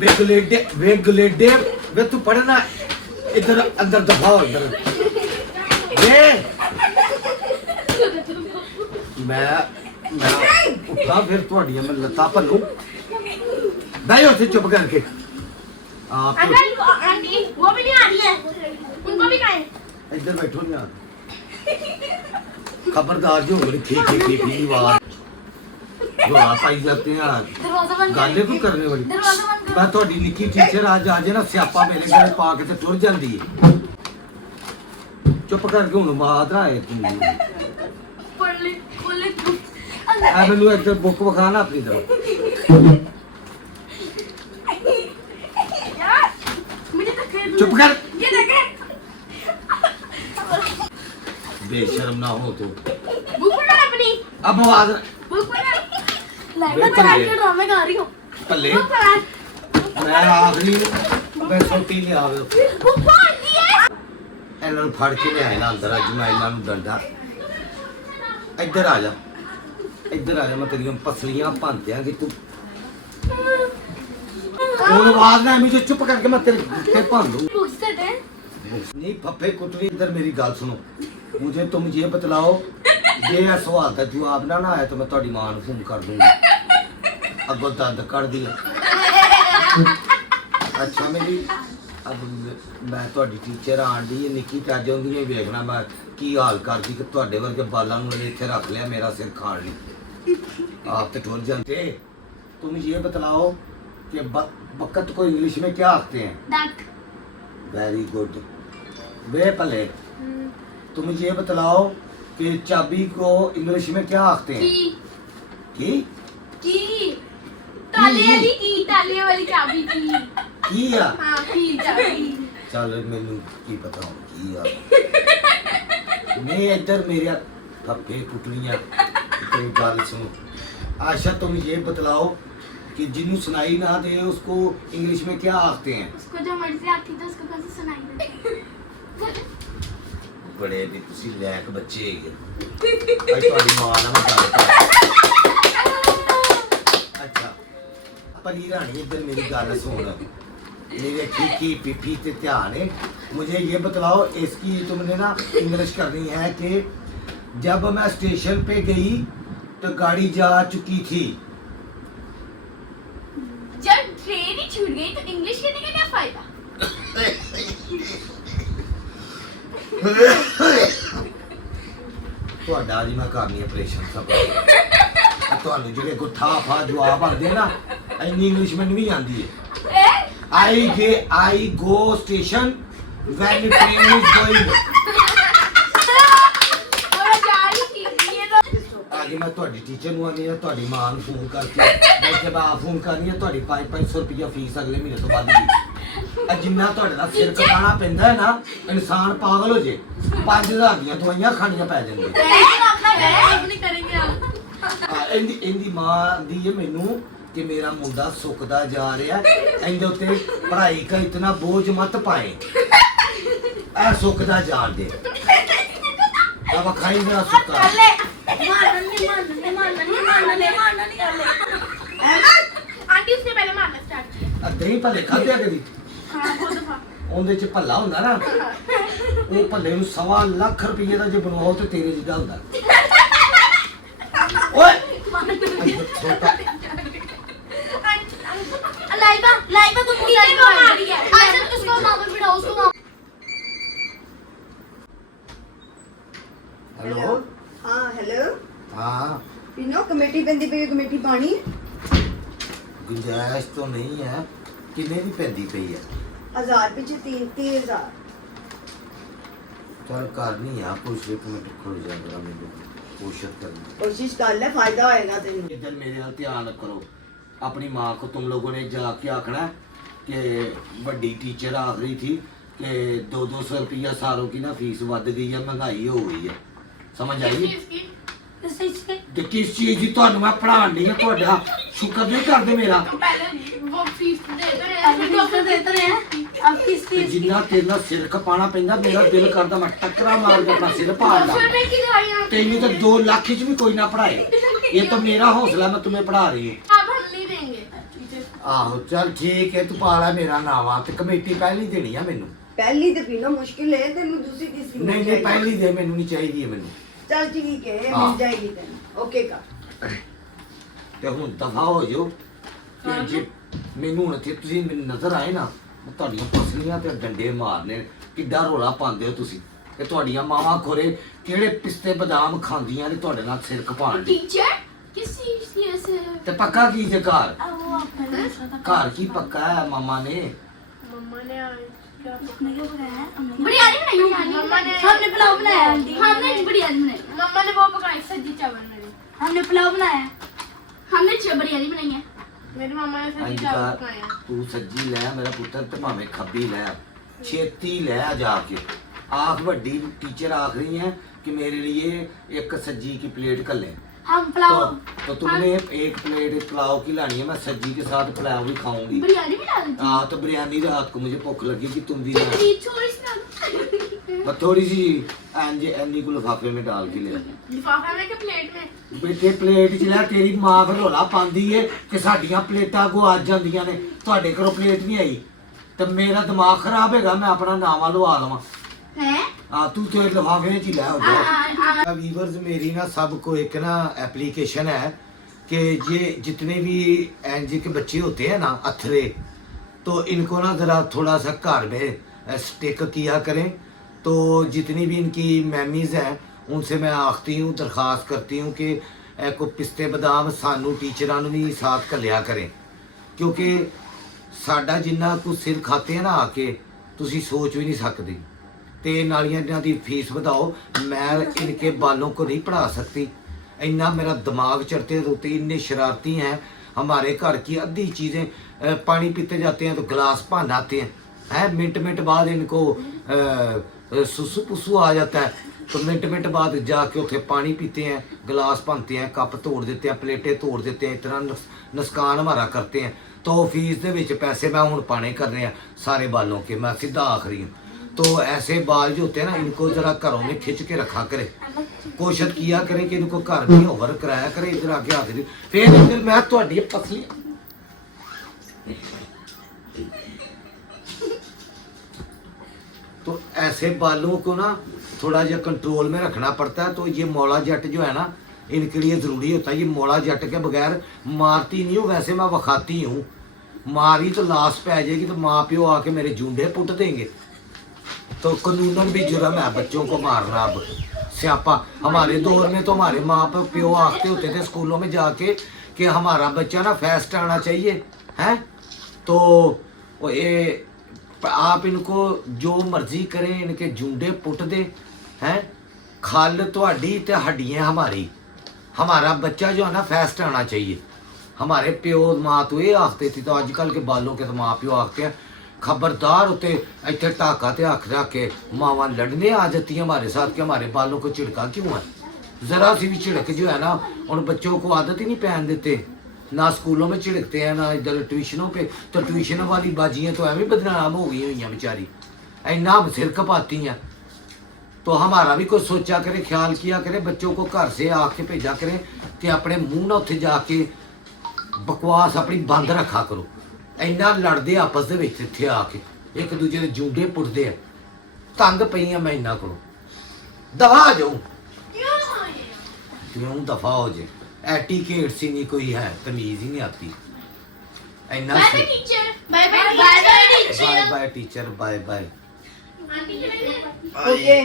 वे गलेडे वे तू पढ़ना इधर अंदर दफा हो इधर वे मैं उठा फिर थोड़ियां मैं लत्ता भनू भाई उसे चुप करके आप आंटी वो भी नहीं आ रही है उनको भी कहें इधर बैठो ना खबरदार जो खी आवाज जो आप आई जाते हैं आज गाले को करने वाली मैं थोड़ी निक्की टीचर आज ना स्यापा मेरे गले पा के ते टुर जांदी है चुप करके हुन बात ना आए तू आ मैनू एक बुक विखा ना अपनी तरफ चुप कर बेशर्म ना हो तो बुक पढ़ा अपनी अब आवाज बुक पढ़ा लाइव में चला के ड्रामे गा रही हूं पल्ले बुक पढ़ा मैं आखरी मैं सोटी ले आवे बुक पढ़ी है ਇਹਨਾਂ ਨੂੰ ਫੜ ਕੇ ਲਿਆਇਆ ਨਾ ਅੰਦਰ ਅੱਜ ਮੈਂ ਇਹਨਾਂ ਨੂੰ ਡੰਡਾ ਇੱਧਰ ਆ ਜਾ ਮੈਂ ਤੇਰੀਆਂ ਪਸਲੀਆਂ ਭੰਨਦਿਆਂ ਕਿ ਤੂੰ ਹੁਣ ਆਵਾਜ਼ ਨਾ ਐਵੇਂ ਚੁੱਪ ਕਰਕੇ ਮੈਂ ਤੇਰੇ ਤੇ ਭੰਨ ਦੂੰ बुक्स से दे नहीं फफे कुतरी इधर मेरी गल सुनो मुझे तुम ये बतलाओ ये सवाल का जवाब ना आया तो मैं तुम्हारी मां को फोन कर दूंगा अगो दंद कट दिया अच्छा मेरी अब मैं तुम्हारी टीचर आन दी निक्की चज होंदी है वेखना मैं की हाल करती कि तुहाडे वर्गे बालां नूं इत्थे रख लिया मेरा सिर खाण लई आप तो टुर जाते तुम ये बतलाओ कि बकत को इंग्लिश में क्या आखते हैं डक वेरी गुड वे पले तुम ये बतलाओ कि चाबी को इंग्लिश में क्या आखते हैं की ताले वाली चाबी की या हां की चाबी चल मैनू की पता हो की या मैं इधर मेरे फप्पे पुटलियां तेरी गल सुन आशा तुम ये बतलाओ कि जिन्हों सुनाई ना दे उसको इंग्लिश में क्या आखते हैं उसको जो मर्जी आती तो उसको कैसे सुनाई दे बड़े भी तुसी लैक बच्चे है आज तुम्हारी मां ना मैं गल कर अच्छा परी रानी इधर मेरी गल सुन मेरे खीखी पीपी ते ध्यान है मुझे ये बतलाओ इसकी तुमने ना इंग्लिश करनी है कि जब मैं स्टेशन पे गई तो गाड़ी जा चुकी थी जब ट्रेन ही छूट गई तो इंग्लिश करने का क्या फायदा ਤੁਹਾਡਾ ਜੀ ਮੈਂ ਕਰਨੀ ਆਪਰੇਸ਼ਨ ਸਭ ਤੁਹਾਨੂੰ ਜਿਹੜੇ ਗੁੱਠਾ ਫਾ ਜਵਾਬ ਆਉਂਦੇ ਨਾ ਇੰਨੀ ਇੰਗਲਿਸ਼ ਮੈਨੂੰ ਵੀ ਆਉਂਦੀ ਹੈ I go station when the train is going आगे मैं ਤੁਹਾਡੀ ਟੀਚਰ ਨੂੰ ਆਣੀ ਹੈ ਤੁਹਾਡੀ ਮਾਂ ਨੂੰ ਫੋਨ ਕਰਕੇ ਮੈਂ ਜਵਾਬ ਫੋਨ ਕਰਨੀ ਹੈ ਤੁਹਾਡੀ 500 ਰੁਪਏ ਫੀਸ ਅਗਲੇ ਮਹੀਨੇ ਤੋਂ ਵੱਧ ਦੀ ਜਿੰਨਾ ਤੁਹਾਡੇ ਦਾ ਸਿਰ ਕਟਾਣਾ ਪੈਂਦਾ ਹੈ ਨਾ ਇਨਸਾਨ ਪਾਗਲ ਹੋ ਜੇ 5000 ਦੀਆਂ ਦਵਾਈਆਂ ਖਾਣੀਆਂ ਪੈ ਜਾਂਦੀਆਂ ਇਹਦੀ ਮਾਂ ਦੀ ਹੈ ਮੈਨੂੰ कि मेरा मुंडा सुकदा जा रहा है इंदे उत्ते पढ़ाई का इतना बोझ मत पाए ऐ सुकदा जान दे अब खाई मेरा सुक्का आंटी उसने पहले मारना स्टार्ट किया दही भले खाद्या कदी हां वो दफा ਉਹਦੇ ਚ ਭੱਲਾ ਹੁੰਦਾ ਨਾ ਉਹ ਭੱਲੇ ਨੂੰ 1.25 ਲੱਖ ਰੁਪਏ ਦਾ ਜੇ ਬਣਵਾਓ ਤੇ ਤੇਰੇ ਜਿਹਾ ਹੁੰਦਾ ਓਏ ਛੋਟਾ लाइबा तुम मुझे मारी है अच्छा उसको वहां पर बिठाओ उसको वहां हेलो हाँ हेलो हाँ पिनो कमेटी पेंदी पे कमेटी पानी गुंजाइश तो नहीं है कितने की पेंदी पई है 1000 पीछे 3000 चल करनी है कुछ एक मिनट खुल जाएगा मेरे कोशिश करनी कोशिश कर ले फायदा होएगा तेन इधर मेरे हाल ध्यान करो अपनी माँ को तुम लोगों ने जाके आखना कि बड़ी टीचर आख रही थी कि 200 रुपया सारों की ना फीस बढ़ गई है महंगाई हो गई है समझ आई कि किस चीज की तो मैं पढ़ान नहीं है तो शुक्र नहीं करते मेरा वो फीस देते रहे अब किस फीस जिन्ना तेरा सिर खपाना पैंदा मेरा दिल करदा मैं टकरा मार के अपना सिर फाड़ दा तेनू तो 2 लाख च भी कोई ना पढ़ाए ये तो मेरा हौसला मैं तुम्हें पढ़ा रही हूँ अब हम नहीं देंगे ਆਹੋ ਚੱਲ ਠੀਕ ਹੈ, ਤੂੰ ਪਾ ਲੈ ਮੇਰਾ ਨਾਮ ਆ ਤੇ ਕਮੇਟੀ ਪਹਿਲੀ ਦੇਣੀ ਆ ਮੈਨੂੰ। ਪਹਿਲੀ ਤੇ ਪੀਨੋ ਮੁਸ਼ਕਿਲ ਹੈ ਤੈਨੂੰ, ਦੂਸਰੀ ਤੀਸਰੀ ਨਹੀਂ ਨਹੀਂ ਪਹਿਲੀ ਦੇ, ਮੈਨੂੰ ਨਹੀਂ ਚਾਹੀਦੀ ਹੈ ਮੈਨੂੰ। ਚੱਲ ਠੀਕ ਹੈ ਹਾਂ। ਮਿਲ ਜਾਏਗੀ ਤੈਨੂੰ। ਓਕੇ ਕਰ। ਤੇ ਹੁਣ ਦਫਾ ਹੋ ਜਾਓ ਕਿ ਜੇ ਮੈਨੂੰ ਹੁਣ ਇੱਥੇ ਤੁਸੀਂ ਮੈਨੂੰ ਨਜ਼ਰ ਆਏ ਨਾ, ਮੈਂ ਤੁਹਾਡੀਆਂ ਪਸਲੀਆਂ ਤੇ ਡੰਡੇ ਮਾਰਨੇ। ਕਿੱਡਾ ਰੋਲਾ ਪਾਉਂਦੇ ਹੋ ਤੁਸੀਂ ਕਿ ਤੁਹਾਡੀਆਂ ਮਾਵਾਂ ਖੋਰੇ ਕਿਹੜੇ ਪਿਸਤੇ ਬਦਾਮ ਖਾਂਦੀਆਂ ਨੇ ਤੁਹਾਡੇ ਨਾਲ ਸਿਰ ਖਪਾਣ ਦੀ। टीचर किस चीज की ऐसे ਤੇ ਪੱਕਾ ਕੀ ਜੇ ਘਰ वो आपने ਘਰ ਕੀ ਪੱਕਾ ਹੈ ਮਾਮਾ ने? मम्मा ने आज क्या बिरयानी बनाई मम्मा ने हमने पुलाव बनाया हमने बिरयानी बनाई मम्मा ने वो पकाई सब्जी चावल मेरे हमने पुलाव बनाया हमने बिरयानी बनाई है मेरी मम्मा ने सब्जी ਇੰਜ चावल ਕਰ, पकाए ਤੂੰ ਸੱਜੀ ਲੈ ਮੇਰਾ ਪੁੱਤਰ ਤੇ ਭਾਵੇਂ ਖੱਬੀ ਲੈ, ਛੇਤੀ ਲੈ ਜਾ ਕੇ। ਆਖ ਵੱਡੀ टीचर आख रही है कि मेरे लिए एक सब्जी की प्लेट कर ले। हम तो, पुलाव तो तुमने एक प्लेट पुलाव की लानी है, मैं सब्जी के साथ पुलाव भी खाऊंगी। बिरयानी भी डाल दी हाँ तो बिरयानी रात को मुझे भूख लगी कि तुम भी ला। थोड़ी सी डाल मैं थोड़ी सी एनी को लिफाफे में डाल के ले। लिफाफे में के प्लेट में बेटे प्लेट च ले, तेरी माँ फिर रौला पांदी है कि साडियां प्लेटां गुआच जांदियां ने, तुहाडे घरों प्लेट नहीं आई ते मेरा दिमाग खराब हैगा, मैं अपना नाम लवा लवां। हैं तू तो लिफाफे च ले हो जा। वीवर्स मेरी ना सबको एक ना एप्लीकेशन है कि ये जितने भी एनजी के बच्चे होते हैं ना अथरे, तो इनको ना ज़रा थोड़ा सा घर में स्टिक किया करें। तो जितनी भी इनकी मैमीज़ हैं उनसे मैं आखती हूँ, दरख्वास्त करती हूँ कि को पिस्ते बादाम सानू टीचरां नूं भी साथ घल्लिया करें, क्योंकि साडा जिन्ना कुछ सिर खाते हैं ना आके तुसी सोच भी नहीं सकते। ते नालियां इन्हां दी फीस बताओ, मैं इनके बालों को नहीं पढ़ा सकती। इन्ना मेरा दिमाग चढ़ते रोते, इतने शरारती हैं। हमारे घर की आधी चीज़ें पानी पीते जाते हैं तो गिलास भन आते हैं, मिनट मिनट बाद इनको सुसु पुसु आ जाता है, तो मिनट बाद जाके उठे पानी पीते हैं, गिलास भनते हैं, कप तोड़ देते हैं, प्लेटें तोड़ देते हैं, इतना नुकसान हमारा करते हैं। तो फीस दे विच पैसे मैं हुण पाने कर रहे हैं सारे बालों के, मैं सीधा आखिरी हूँ। तो ऐसे बाल जो होते हैं ना, इनको ज़रा घरों में खिंच के रखा करे, कोशिश किया करें कि इनको घर में ओवर कराया करे। इधर आके आखिरी फिर इधर मैं थोड़ी पसली तो ऐसे बालों को ना थोड़ा जा कंट्रोल में रखना पड़ता है। तो ये मौला जट जो है ना, इनके लिए ज़रूरी होता है। ये मौला जट के बगैर मारती नहीं हूँ, वैसे मैं वखाती हूँ, मारी तो लाश पे आ जाएगी तो माँ प्यो आके मेरे जूंडे पुट देंगे। तो कानूनन भी जुर्म है बच्चों को मारना। अब स्यापा हमारे दौर में तो हमारे माँ प्यो आखते होते थे स्कूलों में जाके कि हमारा बच्चा ना फर्स्ट आना चाहिए, हैं। तो ये आप इनको जो मर्जी करें, इनके जूंडे पुट दे, हैं। खल थोड़ी ते हड्डियाँ हमारी, हमारा बच्चा जो है ना फर्स्ट आना चाहिए। हमारे प्यो माँ तो ये आखते थे, तो आजकल के बालों के तो माँ प्यो आखते हैं। खबरदार होते इतने टाका ते आख रख के मावा लड़ने आ जाती है हमारे साथ कि हमारे बालों को छिड़का क्यों है। ज़रा सी भी छिड़क जो है ना, उन बच्चों को आदत ही नहीं पहन देते, ना स्कूलों में छिड़कते हैं ना इधर ट्यूशनों पे। तो ट्यूशन वाली बाजियाँ तो एवं बदनाम हो गई हुई हैं बेचारी, इन्ना सिर खपाती हैं। तो हमारा भी कुछ सोचा करे, ख्याल किया करे, बच्चों को घर से आके भेजा करें कि अपने मुँह ना उत्थे जाके बकवास अपनी बंद रखा करो। इन्ना लड़ते आपस दे विच इत्थे आके एक दूजे दे जूंडे पुटदे आ। तंग पई मैं इन्ना को दफा हो जाऊं, क्यों दफा हो जाए। एटिकेट सी नहीं कोई है, तमीज ही नहीं आती। इन्ना bye bye teacher bye bye teacher bye bye teacher, bye bye. Aunty okay